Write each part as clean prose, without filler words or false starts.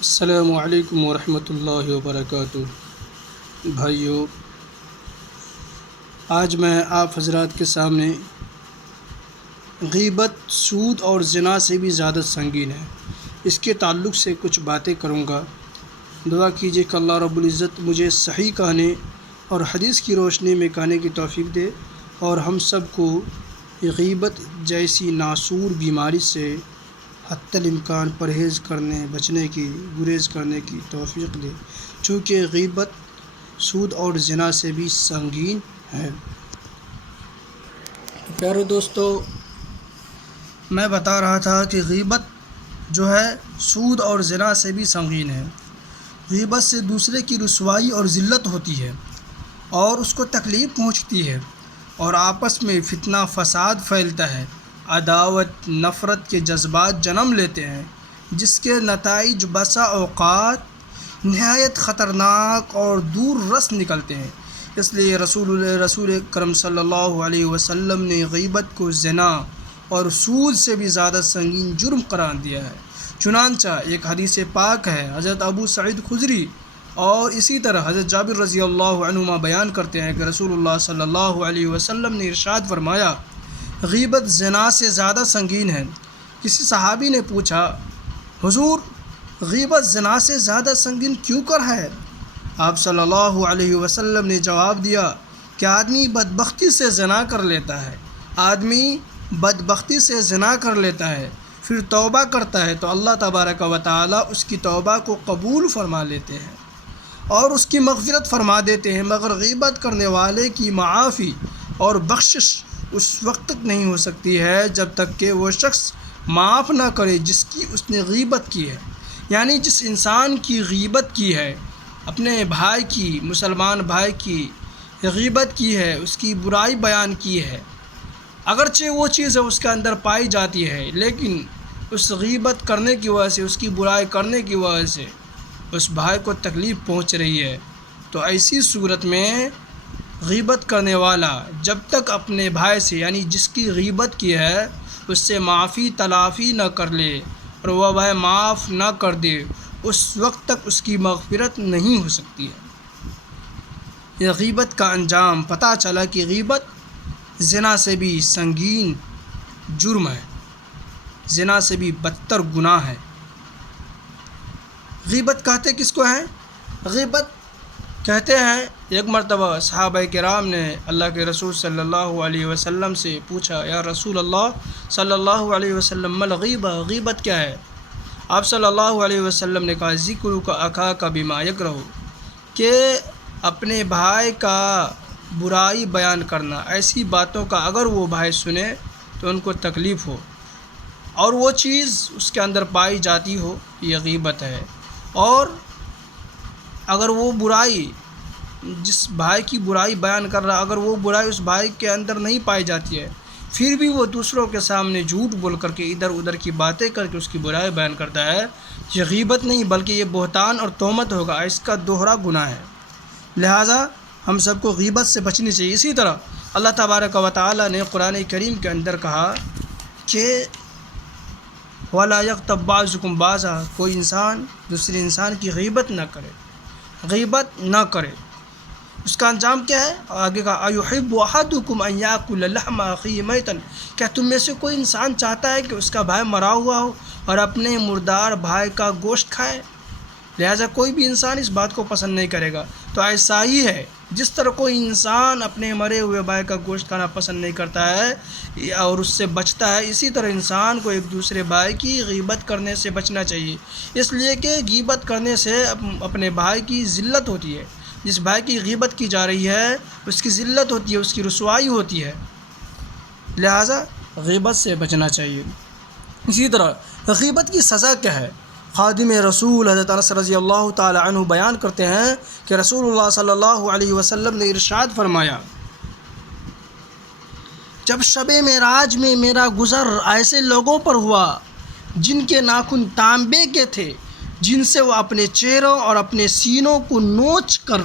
السلام علیکم ورحمۃ اللہ وبرکاتہ۔ بھائیو، آج میں آپ حضرات کے سامنے غیبت، سود اور زنا سے بھی زیادہ سنگین ہے، اس کے تعلق سے کچھ باتیں کروں گا۔ دعا کیجیے کہ اللہ رب العزت مجھے صحیح کہنے اور حدیث کی روشنی میں کہنے کی توفیق دے، اور ہم سب کو غیبت جیسی ناسور بیماری سے حتی الامکان پرہیز کرنے، گریز کرنے کی توفیق دے، چونکہ غیبت، سود اور زنا سے بھی سنگین ہے۔ پیارے دوستو، میں بتا رہا تھا کہ غیبت جو ہے سود اور زنا سے بھی سنگین ہے۔ غیبت سے دوسرے کی رسوائی اور ذلت ہوتی ہے اور اس کو تکلیف پہنچتی ہے، اور آپس میں فتنہ فساد پھیلتا ہے، عداوت نفرت کے جذبات جنم لیتے ہیں، جس کے نتائج بسا اوقات نہایت خطرناک اور دور رس نکلتے ہیں۔ اس لیے رسول کرم صلی اللہ علیہ وسلم نے غیبت کو زنا اور سود سے بھی زیادہ سنگین جرم قرار دیا ہے۔ چنانچہ ایک حدیث پاک ہے، حضرت ابو سعید خدری اور اسی طرح حضرت جابر رضی اللہ عنہما بیان کرتے ہیں کہ رسول اللہ صلی اللہ علیہ وسلم نے ارشاد فرمایا، غیبت زنا سے زیادہ سنگین ہے۔ کسی صحابی نے پوچھا، حضور، غیبت زنا سے زیادہ سنگین کیوں کر ہے؟ آپ صلی اللہ علیہ وسلم نے جواب دیا کہ آدمی بدبختی سے زنا کر لیتا ہے، پھر توبہ کرتا ہے تو اللہ تبارک و تعالی اس کی توبہ کو قبول فرما لیتے ہیں اور اس کی مغفرت فرما دیتے ہیں، مگر غیبت کرنے والے کی معافی اور بخشش اس وقت تک نہیں ہو سکتی ہے جب تک کہ وہ شخص معاف نہ کرے جس کی اس نے غیبت کی ہے۔ یعنی جس انسان کی غیبت کی ہے، اپنے بھائی کی، مسلمان بھائی کی غیبت کی ہے، اس کی برائی بیان کی ہے، اگرچہ وہ چیز اس کے اندر پائی جاتی ہے، لیکن اس غیبت کرنے کی وجہ سے، اس کی برائی کرنے کی وجہ سے اس بھائی کو تکلیف پہنچ رہی ہے، تو ایسی صورت میں غیبت کرنے والا جب تک اپنے بھائی سے، یعنی جس کی غیبت کی ہے، اس سے معافی تلافی نہ کر لے اور وہ بھائی معاف نہ کر دے، اس وقت تک اس کی مغفرت نہیں ہو سکتی ہے۔ یہ غیبت کا انجام پتہ چلا کہ غیبت زنا سے بھی سنگین جرم ہے، زنا سے بھی بدتر گناہ ہے۔ غیبت کہتے کس کو ہیں؟ غیبت کہتے ہیں، ایک مرتبہ صحابہ کرام نے اللہ کے رسول صلی اللہ علیہ وسلم سے پوچھا، یا رسول اللہ صلی اللہ علیہ وسلم، ما الغیبہ، غیبت کیا ہے؟ آپ صلی اللہ علیہ وسلم نے کہا، ذکرک اخاک بما یکرہ، کہ اپنے بھائی کا برائی بیان کرنا، ایسی باتوں کا اگر وہ بھائی سنے تو ان کو تکلیف ہو اور وہ چیز اس کے اندر پائی جاتی ہو، یہ غیبت ہے۔ اور اگر وہ برائی، جس بھائی کی برائی بیان کر رہا، اگر وہ برائی اس بھائی کے اندر نہیں پائی جاتی ہے، پھر بھی وہ دوسروں کے سامنے جھوٹ بول کر کے، ادھر ادھر کی باتیں کر کے اس کی برائی بیان کرتا ہے، یہ غیبت نہیں بلکہ یہ بہتان اور تہمت ہوگا، اس کا دوہرا گناہ ہے۔ لہٰذا ہم سب کو غیبت سے بچنی چاہیے۔ اسی طرح اللہ تبارک و تعالی نے قرآن کریم کے اندر کہا کہ وَلَا يَغْتَبْ بَعْضُكُمْ بَعْضًا، کوئی انسان دوسرے انسان کی غیبت نہ کرے۔ اس کا انجام کیا ہے؟ آگے کہا، أَيُحِبُّ أَحَدُكُمْ أَن يَأْكُلَ لَحْمَ أَخِيهِ مَيْتًا، کیا تم میں سے کوئی انسان چاہتا ہے کہ اس کا بھائی مرا ہوا ہو اور اپنے مردار بھائی کا گوشت کھائے؟ لہٰذا کوئی بھی انسان اس بات کو پسند نہیں کرے گا۔ تو ایسا ہی ہے، جس طرح کوئی انسان اپنے مرے ہوئے بھائی کا گوشت کھانا پسند نہیں کرتا ہے اور اس سے بچتا ہے، اسی طرح انسان کو ایک دوسرے بھائی کی غیبت کرنے سے بچنا چاہیے، اس لیے کہ غیبت کرنے سے اپنے بھائی کی ذلت ہوتی ہے۔ جس بھائی کی غیبت کی جا رہی ہے اس کی ذلت ہوتی ہے، اس کی رسوائی ہوتی ہے، لہٰذا غیبت سے بچنا چاہیے۔ اسی طرح غیبت کی سزا کیا ہے؟ خادم رسول حضرت انس رضی اللہ تعالی عنہ بیان کرتے ہیں کہ رسول اللہ صلی اللہ علیہ وسلم نے ارشاد فرمایا، جب شب معراج میں میرا گزر ایسے لوگوں پر ہوا جن کے ناخن تانبے کے تھے، جن سے وہ اپنے چہروں اور اپنے سینوں کو نوچ کر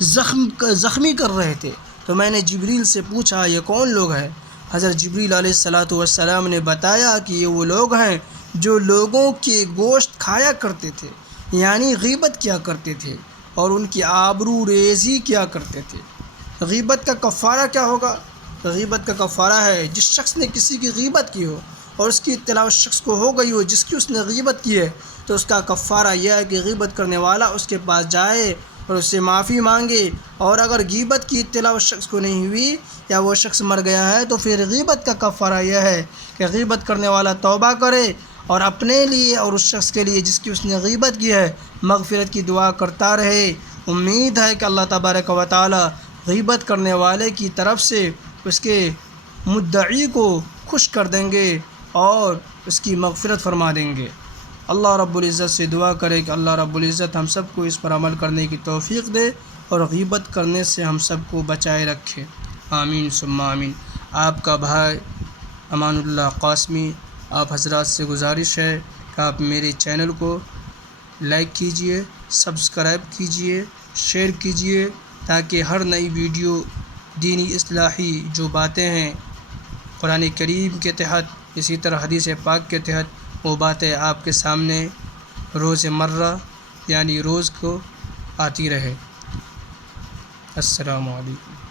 زخمی کر رہے تھے، تو میں نے جبریل سے پوچھا، یہ کون لوگ ہیں؟ حضرت جبریل علیہ الصلاۃ والسلام نے بتایا کہ یہ وہ لوگ ہیں جو لوگوں کے گوشت کھایا کرتے تھے، یعنی غیبت کیا کرتے تھے اور ان کی آبرو ریزی کیا کرتے تھے۔ غیبت کا کفارہ کیا ہوگا؟ غیبت کا کفارہ ہے جس شخص نے کسی کی غیبت کی ہو اور اس کی اطلاع اس شخص کو ہو گئی ہو جس کی اس نے غیبت کی ہے، تو اس کا کفارہ یہ ہے کہ غیبت کرنے والا اس کے پاس جائے اور اس سے معافی مانگے، اور اگر غیبت کی اطلاع اس شخص کو نہیں ہوئی یا وہ شخص مر گیا ہے تو پھر غیبت کا کفارہ یہ ہے کہ غیبت کرنے والا توبہ کرے اور اپنے لیے اور اس شخص کے لیے جس کی اس نے غیبت کی ہے مغفرت کی دعا کرتا رہے۔ امید ہے کہ اللہ تبارک و تعالی غیبت کرنے والے کی طرف سے اس کے مدعی کو خوش کر دیں گے اور اس کی مغفرت فرما دیں گے۔ اللہ رب العزت سے دعا کرے کہ اللہ رب العزت ہم سب کو اس پر عمل کرنے کی توفیق دے اور غیبت کرنے سے ہم سب کو بچائے رکھے، آمین ثم آمین۔ آپ کا بھائی امان اللہ قاسمی آپ حضرات سے گزارش ہے کہ آپ میرے چینل کو لائک کیجئے، سبسکرائب کیجئے، شیئر کیجئے، تاکہ ہر نئی ویڈیو دینی اصلاحی جو باتیں ہیں قرآن کریم کے تحت، اسی طرح حدیث پاک کے تحت، وہ باتیں آپ کے سامنے روز مرہ یعنی روز کو آتی رہے۔ السلام علیکم۔